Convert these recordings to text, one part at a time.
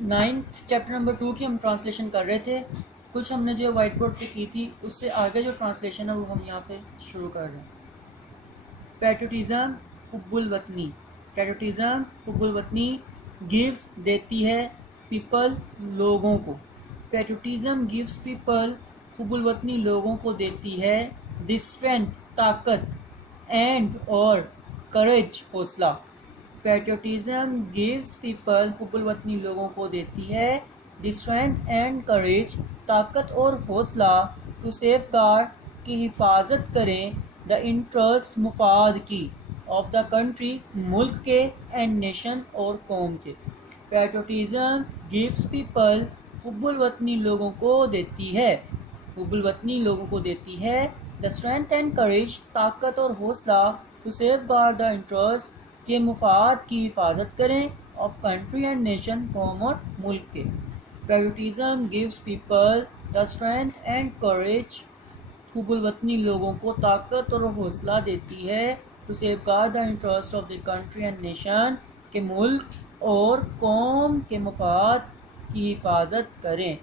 9th chapter number 2 کی ہم translation کر رہے تھے. کچھ ہم نے جو وائٹ بورڈ پہ کی تھی اس سے آگے جو ٹرانسلیشن ہے وہ ہم یہاں پہ شروع کر رہے ہیں. پیٹریوٹزم حب الوطنی. پیٹریوٹزم حب الوطنی گیوز دیتی ہے پیپل لوگوں کو. پیٹریوٹزم گیوز پیپل حب الوطنی لوگوں کو دیتی ہے دی اسٹرینتھ طاقت اینڈ اور کریج حوصلہ. پیٹریوٹزم گیوز پیپل حب الوطنی لوگوں کو دیتی ہے دی اسٹرینتھ اینڈ کریج طاقت اور حوصلہ ٹو سیف گارڈ کی حفاظت کریں دا انٹرسٹ مفاد کی آف دا کنٹری ملک کے اینڈ نیشن اور قوم کے. پیٹریوٹزم گیوز پیپل حب الوطنی لوگوں کو دیتی ہے حب الوطنی لوگوں کو دیتی ہے دا اسٹرینتھ اینڈ کریج طاقت اور حوصلہ to safeguard the interest کے مفاد کی حفاظت کریں آف کنٹری اینڈ نیشن قوم اور ملک کے. Patriotism gives people the strength and courage حب الوطنی لوگوں کو طاقت اور حوصلہ دیتی ہے to safeguard the interest of the country and nation کہ ملک اور قوم کے مفاد کی حفاظت کریں.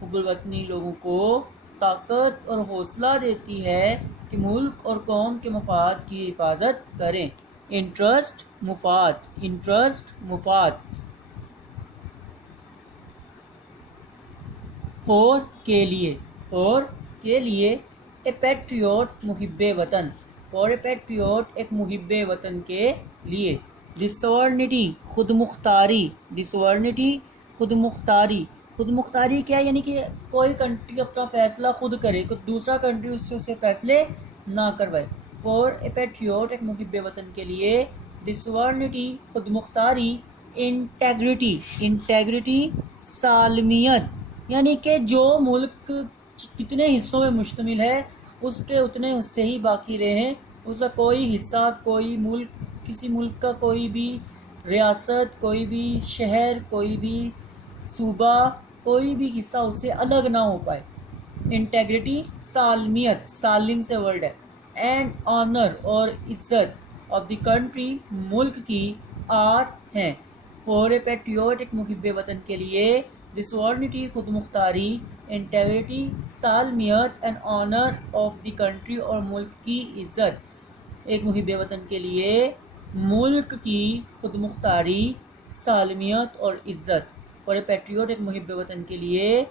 حب الوطنی لوگوں کو طاقت اور حوصلہ دیتی ہے کہ ملک اور قوم کے مفاد کی حفاظت کریں. انٹرسٹ مفاد. انٹرسٹ مفاد. فور کے لیے. فور کے لیے. اے پیٹریوٹ محب وطن. فور اے پیٹریوٹ ایک محب وطن کے لیے. دی سورنٹی خود مختاری. دی سورنٹی خود مختاری. خود مختاری کیا ہے؟ یعنی کہ کوئی کنٹری اپنا فیصلہ خود کرے، کوئی دوسرا کنٹری اس سے اسے فیصلے نہ کروائے. فور اے پیٹریوٹ ایک محب وطن کے لیے. دی سورنٹی خود مختاری. انٹیگریٹی. انٹیگریٹی سالمیت، یعنی کہ جو ملک کتنے حصوں میں مشتمل ہے اس کے اتنے حصے ہی باقی رہیں، اس کا کوئی حصہ، کوئی ملک، کسی ملک کا کوئی بھی ریاست، کوئی بھی شہر، کوئی بھی صوبہ، کوئی بھی حصہ اس سے الگ نہ ہو پائے. انٹیگریٹی سالمیت، سالم سے ورڈ ہے. اینڈ آنر اور عزت آف دی کنٹری ملک کی آر ہیں. فور اے پیٹریوٹ ایک محب وطن کے لیے. دی سورنٹی خود مختاری. انٹیگریٹی سالمیت and honour of the country اور ملک کی عزت. ایک محب وطن کے لیے ملک کی خود مختاری، سالمیت اور عزت. اور اے پیٹریوٹ ایک محب وطن کے لیے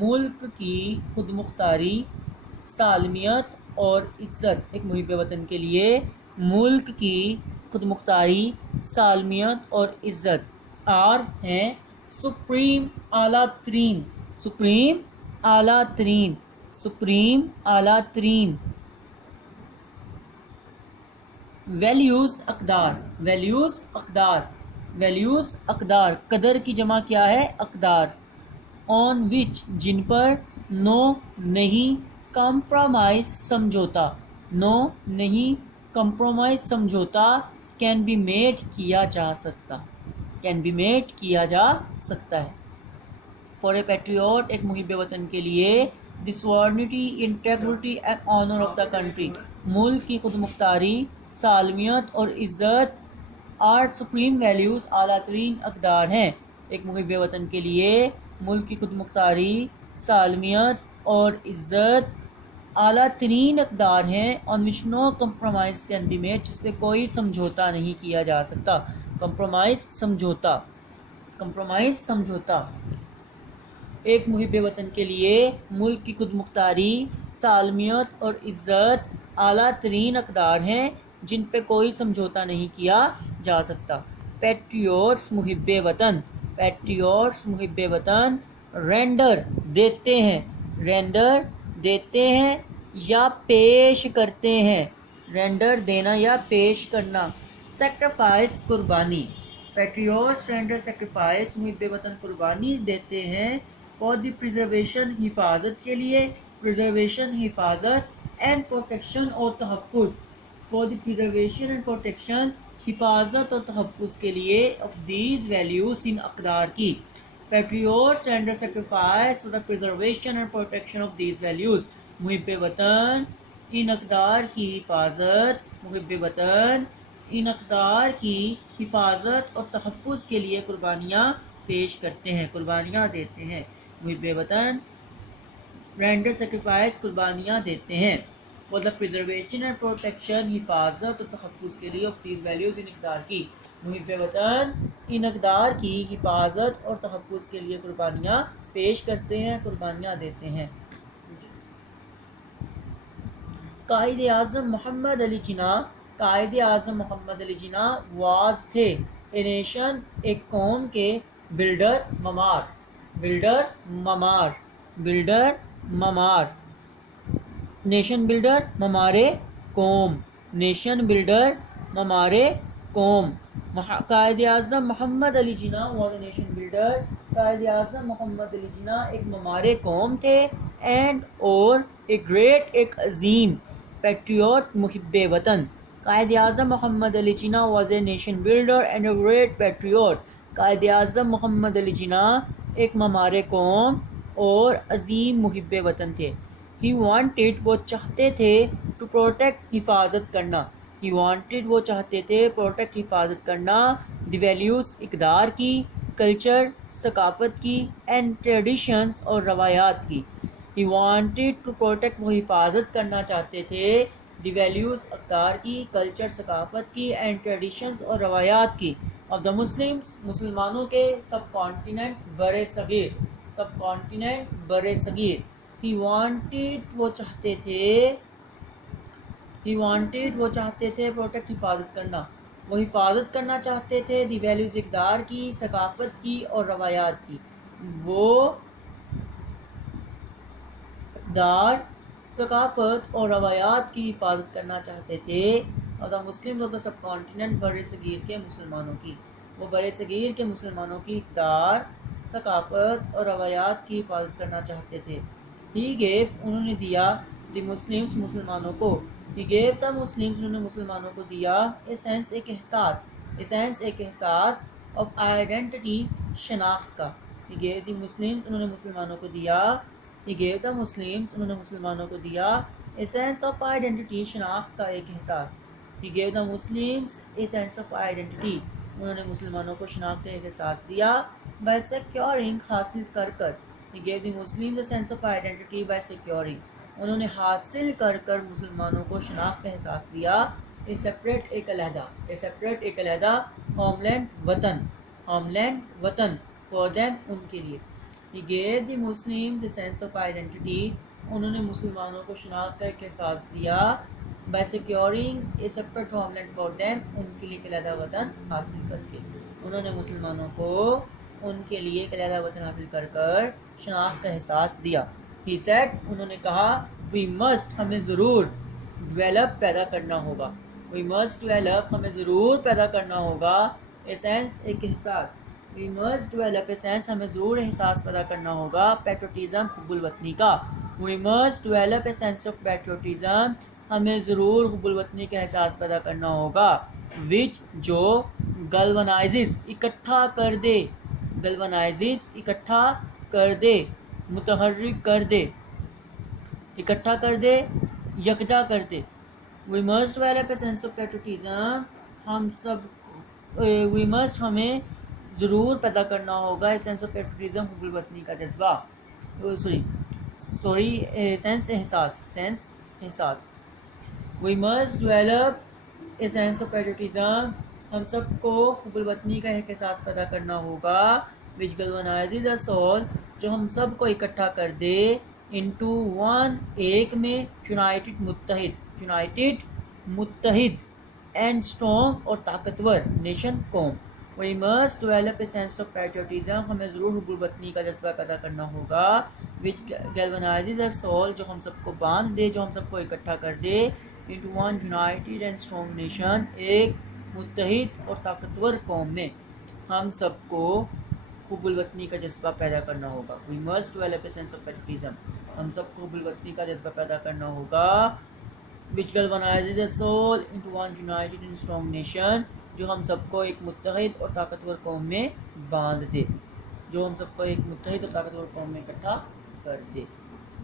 ملک کی خود مختاری، سالمیت اور عزت. ایک محب وطن کے لیے ملک کی خود مختاری، سالمیت اور عزت. آر ہیں سپریم اعلیٰ ترین. سپریم اعلیٰ ترین. سپریم اعلیٰ ترین. ویلیوز اقدار. ویلیوز اقدار. ویلیوز اقدار. قدر کی جمع کیا ہے؟ اقدار. آن وچ جن پر، نو نہیں، کمپرومائز سمجھوتا. نو نہیں، compromise Samjhauta. Can be made کیا جا سکتا. کین بی میڈ کیا جا سکتا ہے. فار اے پیٹریوٹ ایک محب وطن کے لیے. The sovereignty integrity and honour of the country ملک کی خود مختاری، سالمیت اور عزت آر سپریم ویلیوز اعلیٰ ترین اقدار ہیں. ایک محب وطن کے لیے ملک کی خود مختاری، سالمیت اور عزت اعلیٰ ترین اقدار ہیں. آن وچ نو کمپرومائز کین بی میڈ، جس پہ کوئی سمجھوتا نہیں کیا جا سکتا. کمپرومائز سمجھوتا. کمپرومائز سمجھوتا. ایک محب وطن کے لیے ملک کی خود مختاری، سالمیت اور عزت اعلیٰ ترین اقدار ہیں جن پہ کوئی سمجھوتا نہیں کیا جا سکتا. پیٹریوٹس محب وطن. پیٹریوٹس محب وطن رینڈر دیتے ہیں. رینڈر دیتے ہیں یا پیش کرتے ہیں. رینڈر دینا یا پیش کرنا. سیکریفائس قربانی. پیٹریوٹس رینڈر سیکریفائس محب وطن قربانی دیتے ہیں فار دی پریزرویشن حفاظت کے لیے. پریزرویشن حفاظت اینڈ پروٹیکشن اور تحفظ. For the preservation and protection حفاظت اور تحفظ کے لیے آف دیز ویلیوز ان اقدار کی. Patriots render sacrifice for the preservation and protection of these values. محب وطن ان اقدار کی حفاظت. محب وطن ان اقدار کی حفاظت اور تحفظ کے لیے قربانیاں پیش کرتے ہیں، قربانیاں دیتے ہیں. محب وطن رینڈر سیکریفائس قربانیاں دیتے ہیں. for the preservation and protection حفاظت اور تحفظ کے لیے of these values ان اقدار کی. محب وطن ان اقدار کی حفاظت اور تحفظ کے لیے قربانیاں پیش کرتے ہیں، قربانیاں دیتے ہیں. قائد اعظم محمد علی جناح، قائد اعظم محمد علی جناح واز تھے اے نیشن ایک قوم کے بلڈر معمار، بلڈر معمار، بلڈر معمار، نیشن بلڈر ممارے قوم، نیشن بلڈر ممارے قوم. قائد Azam Muhammad Ali Jinnah was a nation builder, قائد اعظم محمد علی جناح ایک ممارے قوم تھے. اینڈ اور اے گریٹ ایک عظیم پیٹریوٹ محب وطن. Quaid Azam Muhammad Ali Jinnah was a nation builder and a great patriot. Quaid Azam Muhammad Ali جناح ایک ممارے قوم اور عظیم محب وطن تھے. He wanted وہ چاہتے تھے to protect حفاظت کرنا. He wanted وہ چاہتے تھے protect حفاظت کرنا the values اقدار کی، کلچر ثقافت کی and traditions اور روایات کی. He wanted to protect وہ حفاظت کرنا چاہتے تھے the values اقدار کی، کلچر ثقافت کی and traditions اور روایات کی of the Muslims مسلمانوں کے سب کانٹیننٹ بر صغیر، سب کانٹیننٹ بر صغیر. He wanted وہ چاہتے تھے، He wanted وہ چاہتے تھے protect حفاظت کرنا، وہ حفاظت کرنا چاہتے تھے the values اقدار کی، ثقافت کی اور روایات کی. وہ اقدار، ثقافت اور روایات کی حفاظت کرنا چاہتے تھے اور the Muslims of the subcontinent بر صغیر کے مسلمانوں کی، وہ بر صغیر کے مسلمانوں کی اقدار، ثقافت اور روایات کی حفاظت کرنا چاہتے تھے. He gave انہوں نے دیا the Muslims مسلمانوں کو، He gave the Muslims انہوں نے مسلمانوں کو دیا a sense ایک احساس، a sense ایک احساس of identity شناخت کا. He gave the Muslims انہوں نے مسلمانوں کو دیا، He gave the Muslims انہوں نے مسلمانوں کو دیا a sense of identity شناخت کا ایک احساس. He gave the Muslims a sense of identity انہوں نے مسلمانوں کو شناخت کا ایک احساس دیا by securing حاصل کر کر. He gave the Muslims a sense of identity by securing انہوں نے حاصل کر کر مسلمانوں کو شناخت کا احساس دیا. A separate ایک علیحدہ، A separate ایک علیحدہ homeland وطن، homeland وطن for them ان کے لیے. He gave the Muslims a sense of identity انہوں نے مسلمانوں کو شناخت کا ایک احساس دیا by securing a separate homeland for them ان کے لیے ایک علیحدہ وطن حاصل کر کے. انہوں نے مسلمانوں کو ان کے لیے ایک علیحدہ وطن حاصل کر کر شناخت کا احساس دیا. He said انہوں نے کہا we must ہمیں ضرور develop پیدا کرنا ہوگا، we must develop ہمیں ضرور پیدا کرنا ہوگا a sense ایک احساس، we must develop a sense ہمیں ضرور احساس پیدا کرنا ہوگا patriotism حب الوطنی کا. we must develop a sense of patriotism ہمیں ضرور حب الوطنی کا احساس پیدا کرنا ہوگا which جو galvanizes اکٹھا کر دے، galvanizes اکٹھا کر دے، متحرک کر دے، اکٹھا کر دے، یکجا کر دے. we must develop a sense of patriotism ہم سب we must ہمیں ضرور پیدا کرنا ہوگا a sense of patriotism حب الوطنی کا جذبہ، sense احساس، sense احساس. we must develop a sense of patriotism ہم سب کو حب الوطنی کا ایک احساس پیدا کرنا ہوگا which galvanizes us all جو ہم سب کو اکٹھا کر دے into one ایک میں united متحد، united متحد and strong اور طاقتور nation قوم. we must develop a sense of patriotism ہمیں ضرور حب الوطنی کا جذبہ پیدا کرنا ہوگا which galvanizes us all جو ہم سب کو باندھ دے، جو ہم سب کو اکٹھا کر دے into one united and strong nation ایک متحد اور طاقتور قوم میں. ہم سب کو حب الوطنی کا جذبہ پیدا کرنا ہوگا. we must develop a sense of patriotism ہم سب کو حب الوطنی کا جذبہ پیدا کرنا ہوگا which galvanizes us all into one united and strong nation جو ہم سب کو ایک متحد اور طاقتور قوم میں باندھ دے، جو ہم سب کو ایک متحد اور طاقتور قوم میں اکٹھا کر دے.